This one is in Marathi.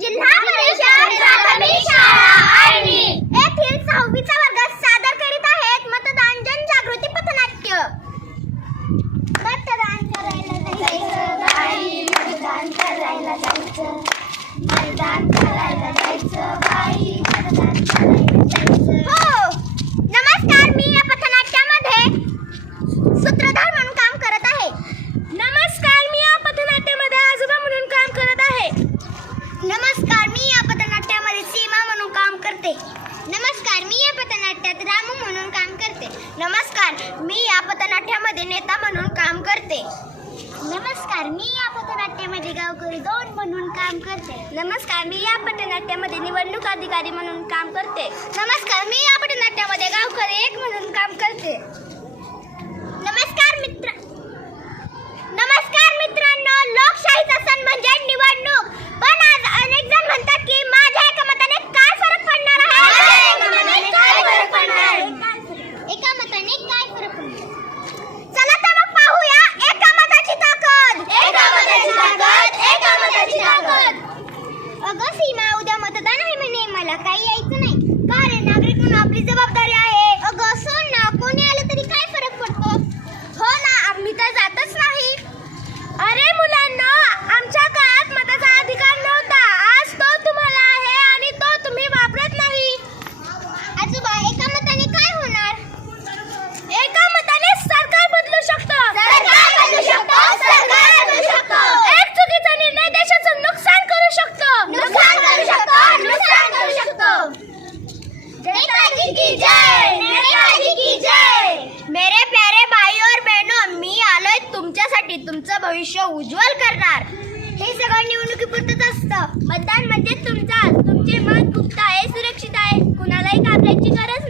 जिल्हा परिषद प्राथमिक शाळा आळणी येथील 6वीचा वर्ग सादर करीत आहेत मतदान जनजागृती पथनाट्य. मतदान करायला जायचं बाई, मतदान करायला जायचं, मतदान करायला जायचं बाई, मतदान करायला जायचं. हो, नमस्कार. मी या पथनाट्यामध्ये सूत्रधार म्हणून काम करत आहे. नमस्कार. मी या पथनाट्यामध्ये आजोबा म्हणून काम करत आहे. नमस्कार. मी या पथनाट्यामध्ये सीमा म्हणून काम करते. नमस्कार. मी या पथनाट्यात रामू म्हणून काम करते. नमस्कार. मी या पथनाट्यामध्ये नेता म्हणून काम करते. नमस्कार. मी या पथनाट्यामध्ये गावकरी 2 म्हणून काम करते. नमस्कार. मी या पथनाट्यामध्ये निवडणूक अधिकारी म्हणून काम करते. नमस्कार. मी या पथनाट्यामध्ये गावकरी 1 म्हणून काम करते. नमस्कार मित्रांनो, लोकशाहीचा सण म्हणजे निवडणूक. पण आज अनेक जण म्हणतात की माझ्या एका मताने काय फरक पडणार आहे? एका मताने काय फरक पडणार? चला तर मग पाहूया एका मताची ताकद. एका मताची ताकद. अगं सीमा, उद्या मतदान आहे म्हणे, मला काही यायचं नाही. का रे, नागरिक म्हणून आपली जबाबदारी आहे. अगं सोन ना, कोणी आलं तरी काय फरक पडतो? हो ना, आम्ही तर जातच नाही. अरे मुलांनो, आमच्या काळात मताचा अधिकार नव्हता. आज तो तुम्हाला आहे आणि तो तुम्ही वापरत नाही. आजोबा, एका मताने काय होणार? एका मताने सरकार बदलू शकतं. एक चुकीचा निर्णय देशाचं नुकसान करू शकतो. नेताजी की जय, नेताजी की जय. मेरे प्यारे भाई और बहनों, मी आलोय तुमच्यासाठी, तुमचं भविष्य उज्ज्वल करणार. हे सगळं निवडणुकीपुरतच असतं. मतदान म्हणजे तुमचे मत गुप्त आहे, सुरक्षित आहे, कुणालाही घाबरायची गरज